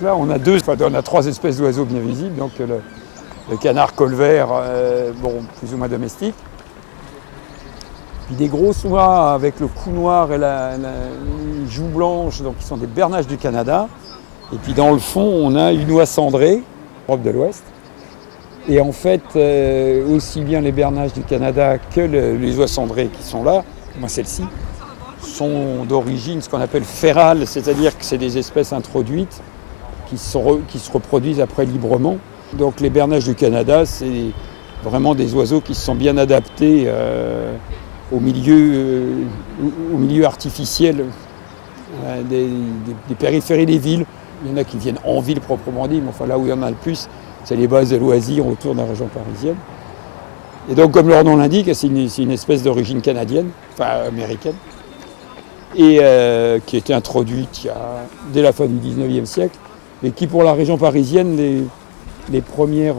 là, on a trois espèces d'oiseaux bien visibles. Donc le canard colvert, plus ou moins domestique. Puis des grosses oies avec le cou noir et les joues blanches, donc qui sont des bernaches du Canada. Et puis dans le fond, on a une oie cendrée, Europe de l'Ouest. Et en fait, aussi bien les bernaches du Canada que les oies cendrées qui sont là, moi celles-ci, sont d'origine ce qu'on appelle férale, c'est-à-dire que c'est des espèces introduites qui se reproduisent après librement. Donc les bernaches du Canada, c'est vraiment des oiseaux qui se sont bien adaptés au milieu artificiel des périphéries des villes. Il y en a qui viennent en ville proprement dit, mais enfin là où il y en a le plus, c'est les bases de loisirs autour de la région parisienne. Et donc comme leur nom l'indique, c'est une espèce d'origine canadienne, enfin américaine, et qui a été introduite dès la fin du 19e siècle, et qui pour la région parisienne, les premières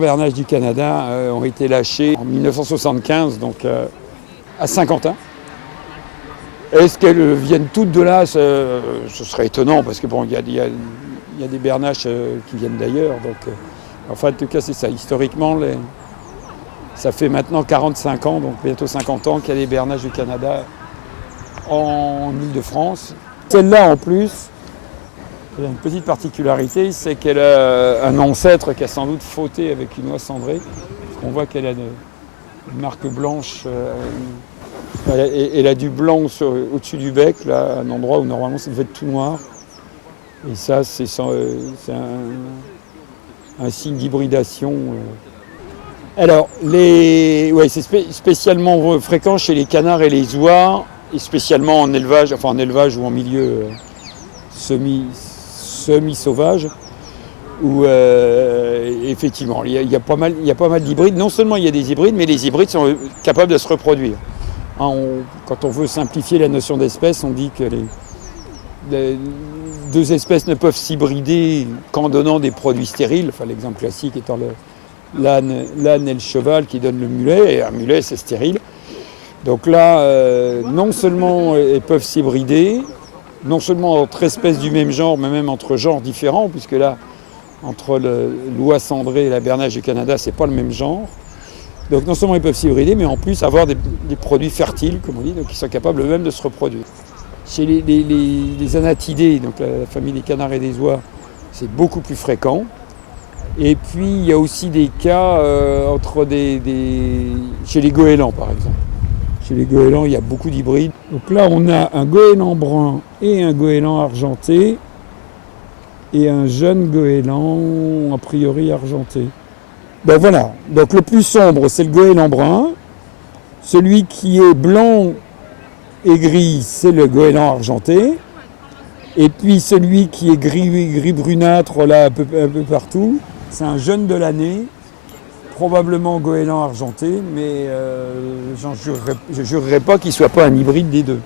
bernaches du Canada ont été lâchées en 1975, donc à Saint-Quentin. Est-ce qu'elles viennent toutes de là? Ce serait étonnant, parce que il y a des bernaches qui viennent d'ailleurs. Donc, en tout cas, c'est ça. Historiquement, ça fait maintenant 45 ans, donc bientôt 50 ans, qu'il y a des bernaches du Canada en Île-de-France. Celle-là, en plus, elle a une petite particularité, c'est qu'elle a un ancêtre qui a sans doute fauté avec une oie cendrée. On voit qu'elle a une marque blanche. Elle a du blanc au-dessus du bec, là, un endroit où normalement ça devait être tout noir. Et ça, c'est un signe d'hybridation. Alors, c'est spécialement fréquent chez les canards et les oies, et spécialement en élevage ou en milieu semi-sauvage, où effectivement, il y a pas mal d'hybrides. Non seulement il y a des hybrides, mais les hybrides sont capables de se reproduire. Quand on veut simplifier la notion d'espèce, on dit que les deux espèces ne peuvent s'hybrider qu'en donnant des produits stériles. Enfin, l'exemple classique étant l'âne et le cheval qui donnent le mulet, et un mulet c'est stérile. Donc là, non seulement elles peuvent s'hybrider, non seulement entre espèces du même genre, mais même entre genres différents, puisque là, entre l'oie cendrée et la bernache du Canada, c'est pas le même genre. Donc non seulement ils peuvent s'hybrider, mais en plus avoir des produits fertiles, comme on dit, donc qui sont capables eux-mêmes de se reproduire. Chez les anatidés, donc la famille des canards et des oies, c'est beaucoup plus fréquent. Et puis il y a aussi des cas chez les goélands par exemple. Chez les goélands, il y a beaucoup d'hybrides. Donc là, on a un goéland brun et un goéland argenté, et un jeune goéland a priori argenté. Ben voilà, donc le plus sombre, c'est le goéland brun. Celui qui est blanc et gris, c'est le goéland argenté. Et puis celui qui est gris brunâtre, là, un peu partout, c'est un jeune de l'année, probablement goéland argenté, mais je jurerais pas qu'il ne soit pas un hybride des deux.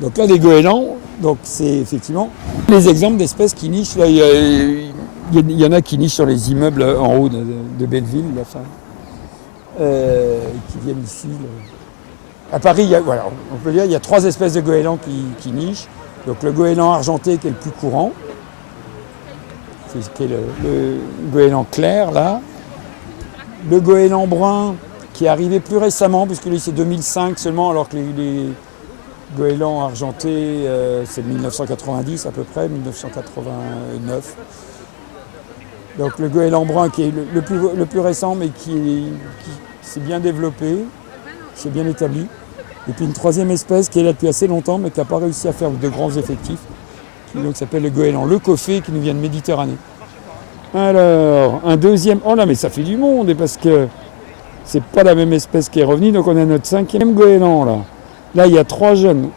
Donc là, des goélands, donc c'est effectivement les exemples d'espèces qui nichent. Là, il y en a qui nichent sur les immeubles en haut de Belleville, qui viennent ici. À Paris, on peut dire qu'il y a trois espèces de goélands qui nichent. Donc le goéland argenté qui est le plus courant, qui est le goéland clair là. Le goéland brun qui est arrivé plus récemment, puisque lui c'est 2005 seulement, alors que les goélands argentés c'est 1990 à peu près, 1989. Donc le goéland brun qui est le plus récent, mais qui s'est bien développé, s'est bien établi. Et puis une troisième espèce qui est là depuis assez longtemps, mais qui n'a pas réussi à faire de grands effectifs, qui s'appelle le goéland lecoffé, qui nous vient de Méditerranée. Alors, un deuxième... Oh là, mais ça fait du monde, parce que c'est pas la même espèce qui est revenue, donc on a notre cinquième goéland, là. Là, il y a trois jeunes.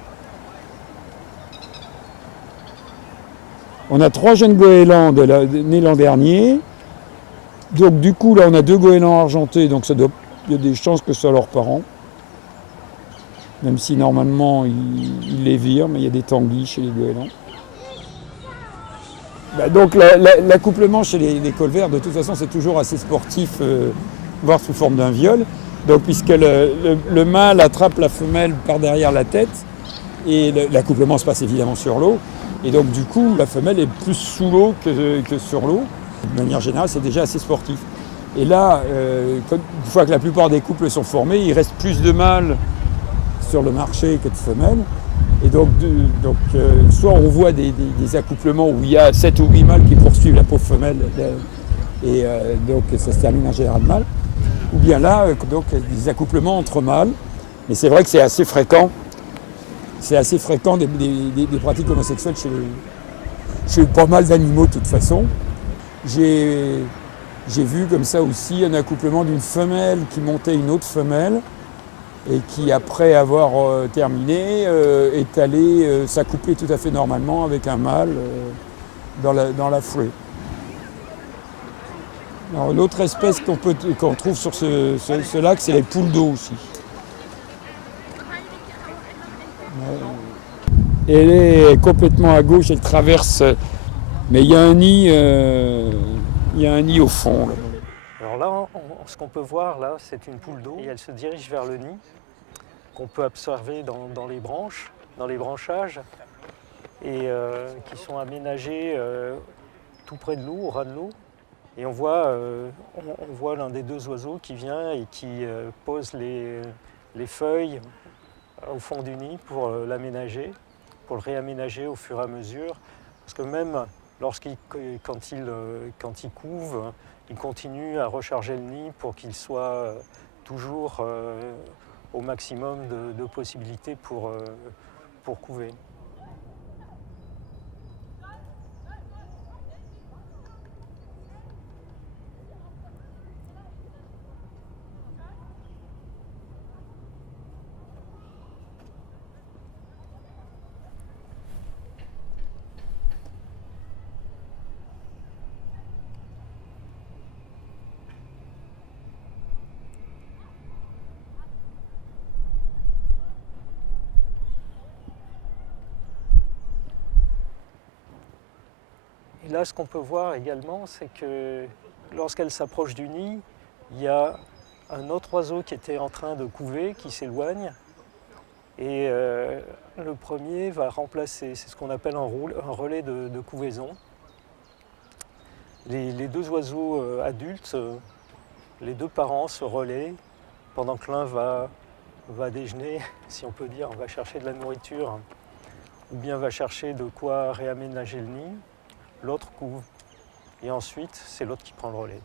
On a trois jeunes goélands nés l'an dernier. Donc du coup, là, on a deux goélands argentés, donc il y a des chances que ce soit leurs parents. Même si normalement, ils les virent, mais il y a des tanguis chez les goélands. Donc l'accouplement chez les colverts, de toute façon, c'est toujours assez sportif, voire sous forme d'un viol. Donc puisque le mâle attrape la femelle par derrière la tête, Et l'accouplement se passe évidemment sur l'eau. Et donc du coup, la femelle est plus sous l'eau que sur l'eau. De manière générale, c'est déjà assez sportif. Et là, une fois que la plupart des couples sont formés, il reste plus de mâles sur le marché que de femelles. Et donc soit on voit des accouplements où il y a 7 ou 8 mâles qui poursuivent la pauvre femelle, et donc ça se termine en général mal. Ou bien là, donc, des accouplements entre mâles. Mais c'est vrai que c'est assez fréquent. C'est assez fréquent des pratiques homosexuelles chez pas mal d'animaux de toute façon. J'ai vu comme ça aussi un accouplement d'une femelle qui montait une autre femelle et qui, après avoir terminé, est allée s'accoupler tout à fait normalement avec un mâle dans la foulée. Alors, l'autre espèce qu'on trouve sur ce lac, c'est les poules d'eau aussi. Elle est complètement à gauche, elle traverse, mais il y a un nid au fond. Là. Alors là, ce qu'on peut voir là, c'est une poule d'eau et elle se dirige vers le nid qu'on peut observer dans les branches, dans les branchages, et qui sont aménagés tout près de l'eau, au ras de l'eau. Et on voit l'un des deux oiseaux qui vient et qui pose les feuilles au fond du nid pour l'aménager, pour le réaménager au fur et à mesure. Parce que même quand il couve, il continue à recharger le nid pour qu'il soit toujours au maximum de possibilités pour couver. Et là, ce qu'on peut voir également, c'est que lorsqu'elle s'approche du nid, il y a un autre oiseau qui était en train de couver, qui s'éloigne. Et le premier va remplacer, c'est ce qu'on appelle un relais de couvaison. Les deux oiseaux adultes, les deux parents se relaient pendant que l'un va déjeuner, si on peut dire, va chercher de la nourriture, ou bien va chercher de quoi réaménager le nid. L'autre couve. Et ensuite, c'est l'autre qui prend le relais.